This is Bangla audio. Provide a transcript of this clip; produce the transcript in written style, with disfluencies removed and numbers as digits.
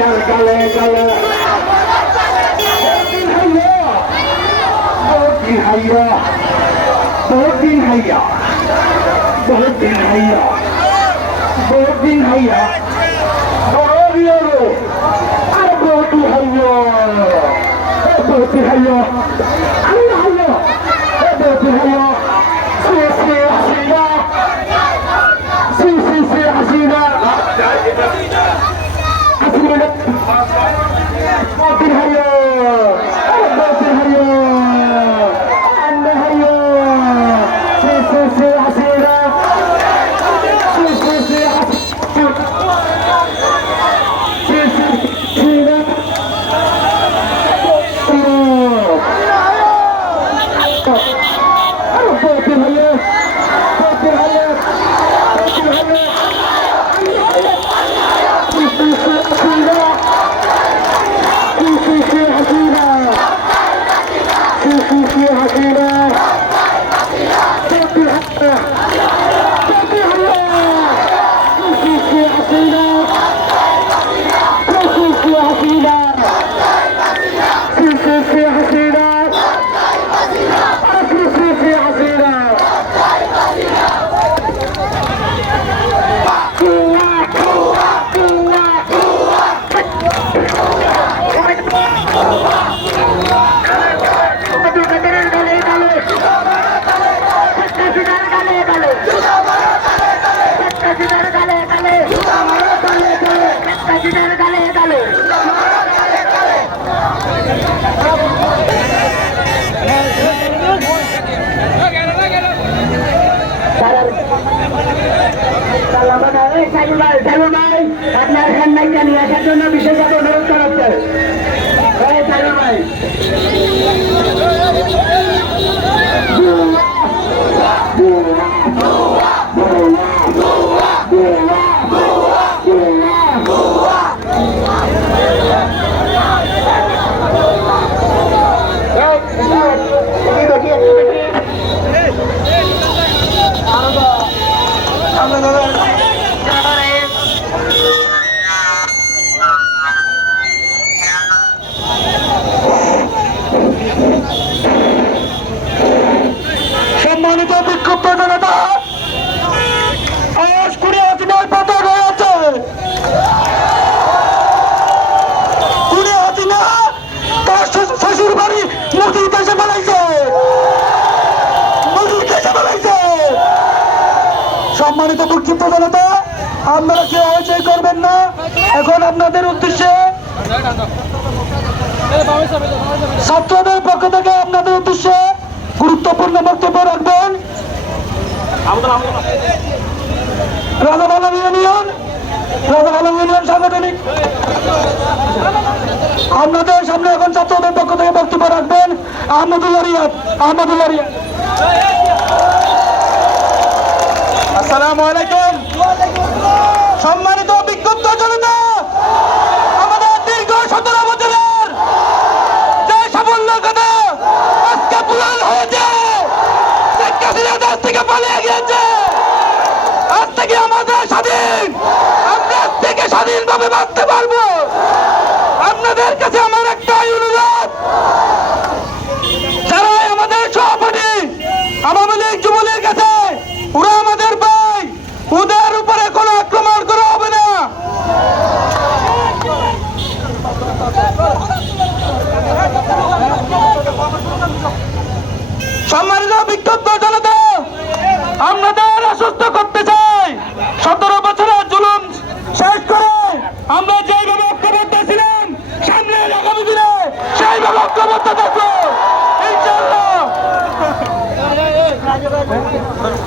হাসিনার গালে গালে बहुत दिन हाइया बहुत दिन हाइया बहुत दिन हाइया बहुत दिन हाइया बहुत दिन हाइया बहुत दिन हाइया अरे हाइया बहुत दिन हाइया से हसीना बहुत दिन हाइया बहुत दिन हाइया আপনার হ্যান্ডব্যাগটা নিয়ে আসার জন্য বিশেষভাবে অনুরোধ করা হচ্ছে ভাই সম্মানিত বিক্ষুব্ধ জনতা আজ কুড়ি হাসিনার পতন হয়েছে কুড়ি হাসিনা তার শ্বশুর বাড়ি নদীর দেশে বেলাইছে সম্মানিত বিক্ষুব্ধ জনতা আপনারা কেউ অবশ্যই করবেন না এখন আপনাদের উদ্দেশ্যে ছাত্রদের পক্ষ থেকে আপনাদের উদ্দেশ্যে গুরুত্বপূর্ণ বক্তব্য রাখবেন রাজা আলম ইউনিয়ন সাংগঠনিক আপনাদের সামনে এখন ছাত্রদের পক্ষ থেকে বক্তব্য রাখবেন আহমদুল্লাহ রিয়াদ। আসসালামু আলাইকুম সম্মানিত